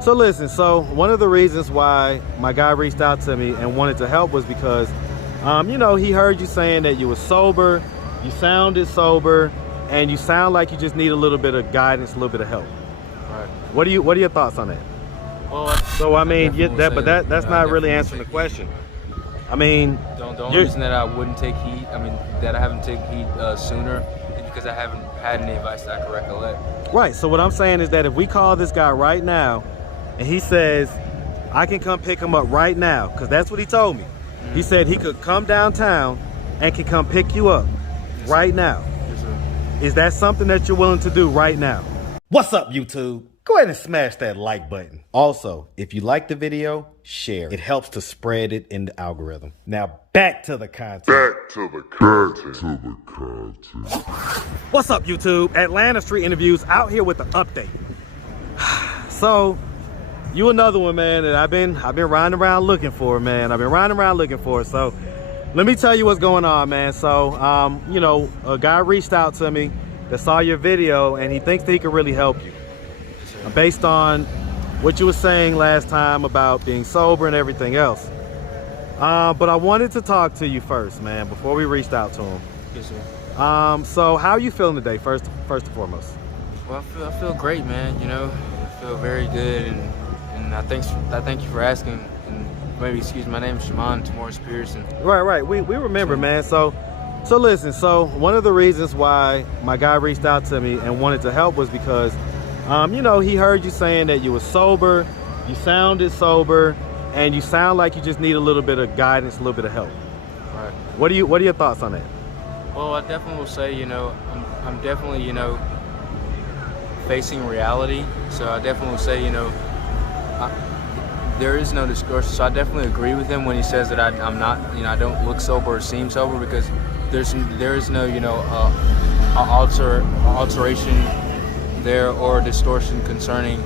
So listen, so one of the reasons why my guy reached out to me and wanted to help was because, you know, he heard you saying that you were sober, you sounded sober, and you sound like you just need a little bit of guidance, a little bit of help. Right. What are your thoughts on that? Well, so I mean, that's not really answering the question. I mean, the only reason that I wouldn't take heed, that I haven't taken heed sooner, is because I haven't had any advice that I can recollect. Right. So what I'm saying is that if we call this guy right now, and he says, I can come pick him up right now, because that's what he told me. Mm-hmm. He said he could come downtown and can come pick you up right now. Yes, sir. Is that something that you're willing to do right now? What's up, YouTube? Go ahead and smash that like button. Also, if you like the video, share. It helps to spread it in the algorithm. Now back to the content. What's up, YouTube? Atlanta Street Interviews out here with the update. So, you another one, man, that I've been riding around looking for, man. I've been riding around looking for. So, let me tell you what's going on, man. So, you know, a guy reached out to me that saw your video, and he thinks that he can really help you. Based on what you were saying last time about being sober and everything else. But I wanted to talk to you first, man, before we reached out to him. Yes, sir. So how are you feeling today, first and foremost? Well, I feel great, man. You know, I feel very good, and I thank you for asking. And maybe excuse my name is Shimon Morris Pearson. Right. We remember, man. So listen. So one of the reasons why my guy reached out to me and wanted to help was because, you know, he heard you saying that you were sober, you sounded sober, and you sound like you just need a little bit of guidance, a little bit of help. Right. What are your thoughts on that? Well, I definitely will say, you know, I'm definitely, you know, facing reality. So I definitely will say, you know, there is no discourse. So I definitely agree with him when he says that I'm not, you know, I don't look sober or seem sober, because there is no, you know, alteration there or distortion concerning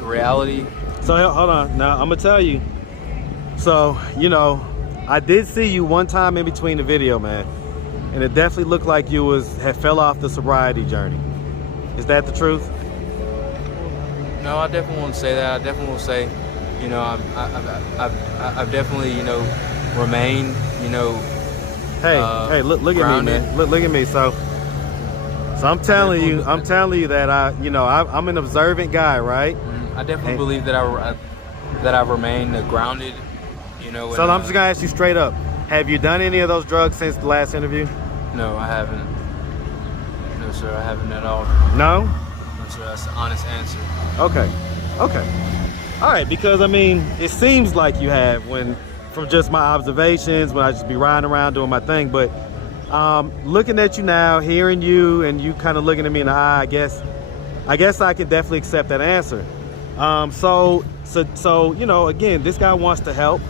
reality. So hold on, now I'm gonna tell you. So, you know, I did see you one time in between the video, man, and it definitely looked like you had fell off the sobriety journey. Is that the truth? No, I definitely won't say that. I definitely will say, you know, I've definitely, you know, remained, you know. Hey, look at me, man. Look at me. So I'm telling you that I'm an observant guy, right? I definitely believe that I remain grounded, you know. So I'm just gonna ask you straight up: have you done any of those drugs since the last interview? No, I haven't. No, sir, I haven't at all. No? No, sir, that's the honest answer. Okay. All right, because I mean, it seems like you have from just my observations, when I just be riding around doing my thing, but looking at you now, hearing you, and you kind of looking at me in the eye, I guess I can definitely accept that answer. So you know, again, this guy wants to help.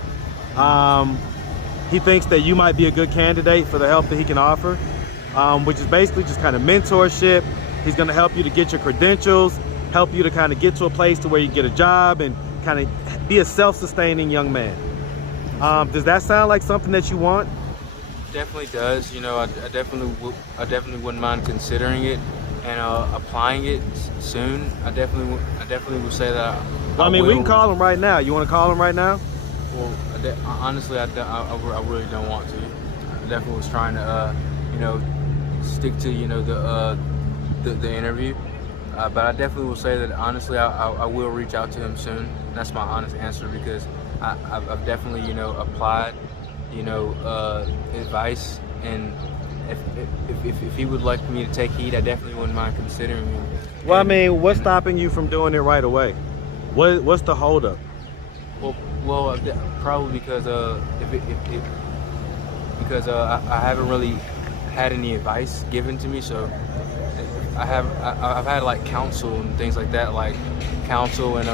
He thinks that you might be a good candidate for the help that he can offer, which is basically just kind of mentorship. He's going to help you to get your credentials, help you to kind of get to a place to where you get a job and kind of be a self-sustaining young man. Does that sound like something that you want? Definitely does. You know, I definitely wouldn't mind considering it and applying it soon. I definitely will say that. Well, I mean, we can call him right now. You want to call him right now? Well, honestly, I really don't want to. I definitely was trying to, you know, stick to, you know, the interview. But I definitely will say that honestly, I will reach out to him soon. That's my honest answer, because I've definitely, you know, applied, you know, advice, and if he would like me to take heed, I definitely wouldn't mind considering him. Well, I mean, what's stopping you from doing it right away? What's the holdup? Well, probably because I haven't really had any advice given to me. So I've had like counsel and things like that, like counsel and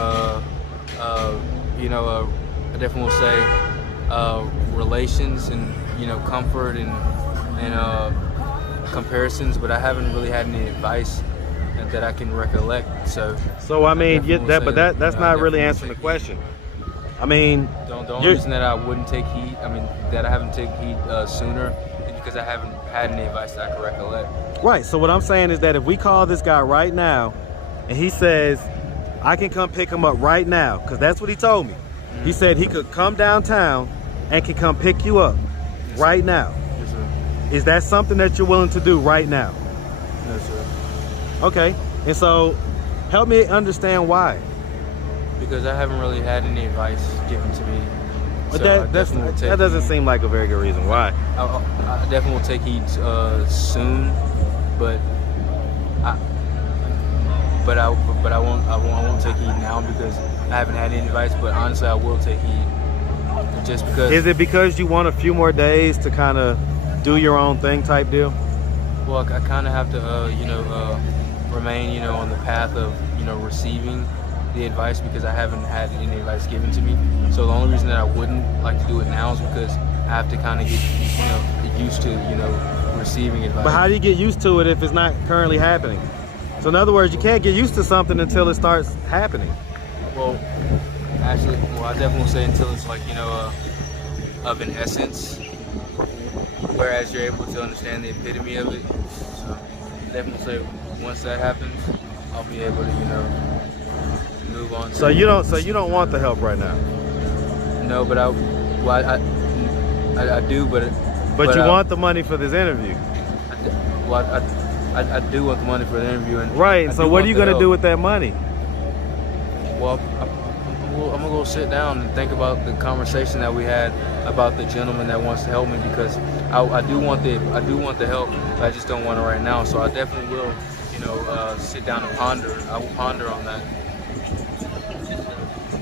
you know, I definitely will say relations and, you know, comfort and comparisons, but I haven't really had any advice that I can recollect. So I mean, that's not really answering the question. I mean, the only reason that I wouldn't take heed, that I haven't taken heed sooner, is because I haven't had any advice that I can recollect. Right. So what I'm saying is that if we call this guy right now, and he says, I can come pick him up right now, because that's what he told me. He said he could come downtown and can come pick you up right now. Yes, sir. Is that something that you're willing to do right now? Yes, sir. Okay, and so help me understand why. Because I haven't really had any advice given to me. But So that doesn't seem like a very good reason why. I definitely will take heed soon, but I won't take heed now because I haven't had any advice. But honestly, I will take heed. Just because. Is it because you want a few more days to kind of do your own thing type deal? Well, I kind of have to, remain, on the path of, receiving the advice because I haven't had any advice given to me. So the only reason that I wouldn't like to do it now is because I have to kind of get, used to, receiving advice. But how do you get used to it if it's not currently happening? So in other words, you can't get used to something until it starts happening. Well, actually, I definitely will say until it's like, of an essence, whereas you're able to understand the epitome of it. So I definitely say once that happens, I'll be able to, move on. So you don't want the help right now? No, but I do, but you want the money for this interview? I do want the money for the interview. And right, so what are you going to do with that money? Well, I'm gonna go sit down and think about the conversation that we had about the gentleman that wants to help me because I do want the help, but I just don't want it right now. So I definitely will, sit down and ponder. I will ponder on that.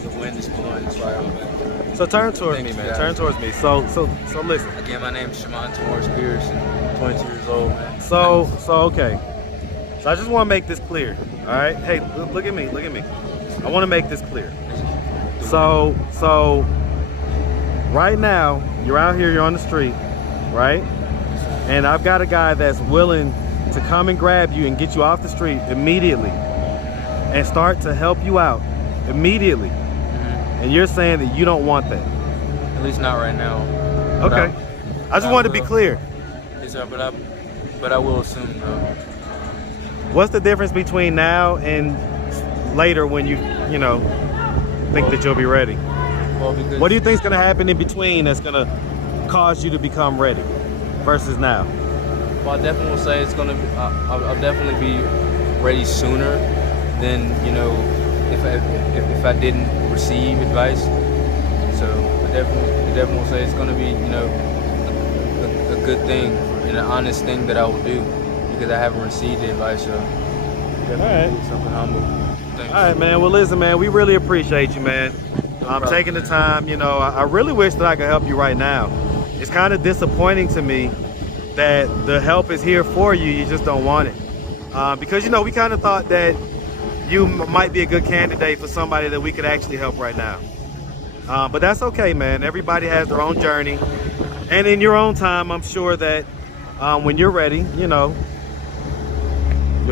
The wind is blowing, that's why I'm back. So turn towards me, man. Turn towards me. So listen. Again, my name is Shaman Morris Pierce, and 22 years old, man. So okay. So I just want to make this clear. All right. Hey, look at me. Look at me. I want to make this clear. So right now you're out here. You're on the street, right? And I've got a guy that's willing to come and grab you and get you off the street immediately and start to help you out immediately. And you're saying that you don't want that? At least not right now. Okay. I just want to be clear. Yes, sir, but I will soon. What's the difference between now and later when you think that you'll be ready? Well, because what do you think is going to happen in between that's going to cause you to become ready versus now? Well, I definitely will say it's going to be, I'll definitely be ready sooner than, if I didn't receive advice. So I definitely will say it's going to be, a good thing and an honest thing that I will do because I haven't received the advice. So definitely do something humble. Thanks. All right, man. Well, listen, man, we really appreciate you, man. Taking the time. I really wish that I could help you right now. It's kind of disappointing to me that the help is here for you. You just don't want it. Because, we kind of thought that you might be a good candidate for somebody that we could actually help right now. But that's okay, man. Everybody has their own journey. And in your own time, I'm sure that when you're ready, you'll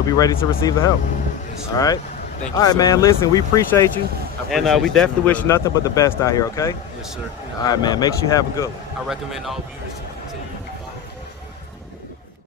be ready to receive the help. Yes, all right? Thank you. All right, so man. much. Listen, we appreciate you. And we definitely wish you brother. nothing but the best out here, okay? Yes, sir. All right, man. Make sure you have a good one. I recommend all viewers